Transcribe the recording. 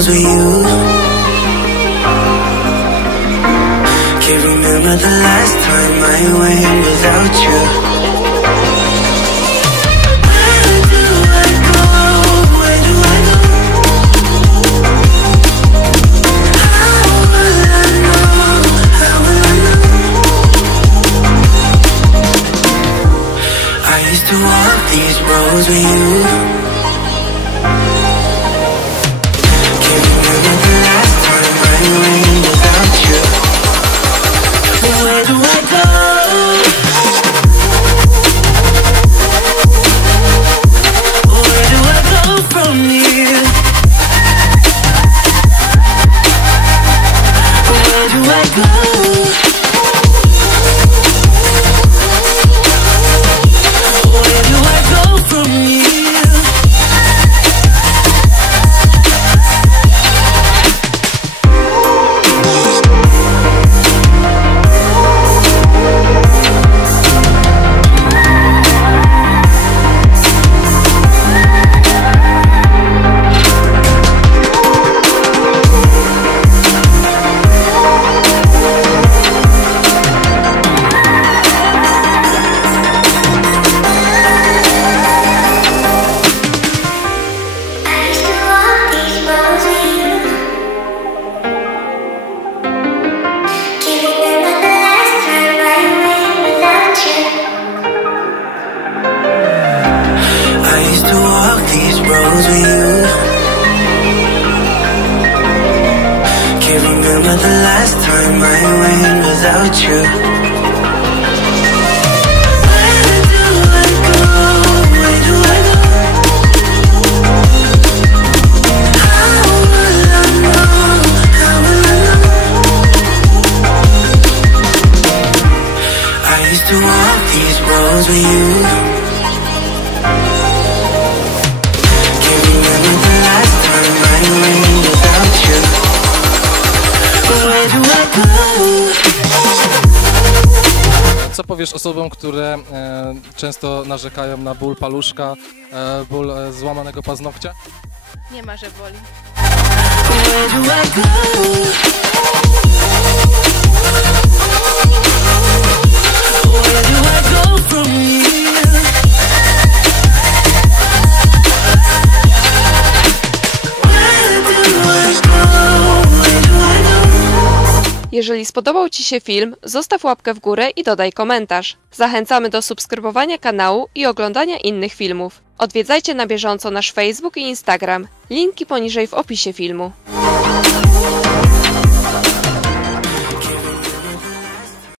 roads with you. Can't remember the last time I went without you. Where do I go? Where do I go? How will I know? How will I know? I used to walk these roads with you. Can't remember the last time I went without you. Where do I go? Where do I go from here? Where do I go? Where do I go from here? Co powiesz osobom, które często narzekają na ból paluszka, ból złamanego paznokcia? Nie ma, że boli. Jeżeli spodobał Ci się film, zostaw łapkę w górę i dodaj komentarz. Zachęcamy do subskrybowania kanału i oglądania innych filmów. Odwiedzajcie na bieżąco nasz Facebook i Instagram. Linki poniżej w opisie filmu.